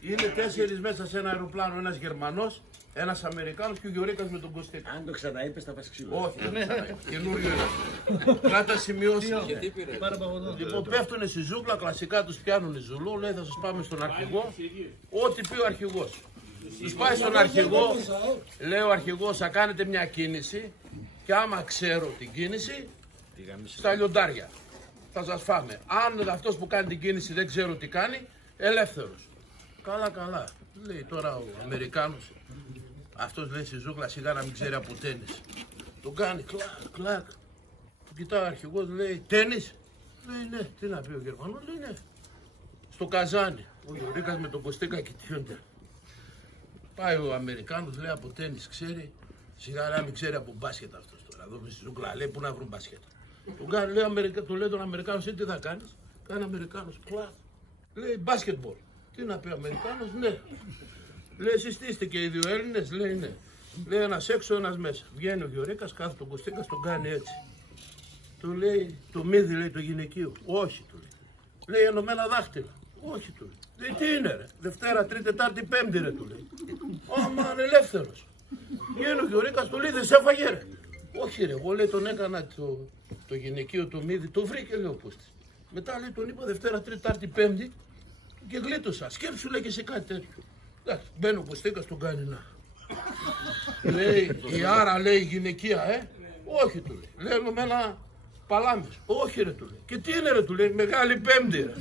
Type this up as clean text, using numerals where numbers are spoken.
Είναι 4 μέσα σε ένα αεροπλάνο, ένας Γερμανός, ένας Αμερικάνος και ο Γιωρίκας με τον Κωστή. Αν το ξαναείπες θα πας ξύλο. Όχι, καινούριο είναι. Κράτα σημειώσεις. Λοιπόν, πέφτουνε στη ζούγκλα, κλασικά τους πιάνουν οι Ζουλού, λέει θα σας πάμε στον αρχηγό. Ό,τι πει ο αρχηγός. Τους πάει στον αρχηγό, λέει ο αρχηγός θα κάνετε μια κίνηση και άμα ξέρω την κίνηση, στα λιοντάρια θα σας φάμε. Αν αυτός που κάνει την κίνηση δεν ξέρω τι κάνει, ελεύθερος. Καλά, καλά. Λέει τώρα ο Αμερικάνος, αυτός λέει στη ζούγκλα σιγά να μην ξέρει από τένις. Τον κάνει κλακ, κλακ. Του κοιτάει ο αρχηγός, λέει τένις. Λέει ναι, τι να πει ο Γερμανός, λέει ναι. Στο καζάνι. Ο Γιωρίκας με τον Κωστίκα κοιτιούνται. Πάει ο Αμερικάνος, λέει από τένις ξέρει, σιγά να μην ξέρει από μπάσκετ αυτός τώρα. Εδώ στη ζούγκλα λέει πού να βρουν μπάσκετ. Του λέει τον Αμερικάνο, εσύ τι θα κάνεις. Κάνει Αμερικάνος, κλακ. Λέει μπάσκετμπολ. Τι να πει ο Αμερικάνος, ναι. Λέει εσείς τι είστε και οι δύο Έλληνες, λέει ναι. Λέει ένας έξω, ένας μέσα. Βγαίνει ο Γιωρίκας, κάθεται τον Κωστίκα, τον κάνει έτσι. Του λέει το μύδι, λέει το γυναικείο. Όχι, του λέει. Λέει ενωμένα δάχτυλα. Όχι, του λέει. Λέει τι είναι ρε. Δευτέρα, Τρίτη, Τετάρτη, Πέμπτη ρε, του λέει. Άμα είναι ελεύθερος. Βγαίνει ο Γιωρίκας, του λέει δεν σε έφαγε ρε. Όχι ρε, εγώ λέει τον έκανα το γυναικείο το μύδι, το βρήκε λέει ο Πούστης. Μετά λέει τον είπα Δευτέρα, Τρίτη, Τετάρτη, Πέμπτη και γλίτωσα. Σκέψου λέει και σε κάτι τέτοιο. Εντάξει, μπαίνει ο Κωστίκας, τον κάνει να. Λέει η άρα λέει γυναικεία, όχι του λέει. Λέει ενωμένα παλάμες. Όχι ρε του λέει. Και τι είναι ρε του λέει, Μεγάλη Πέμπτη ρε.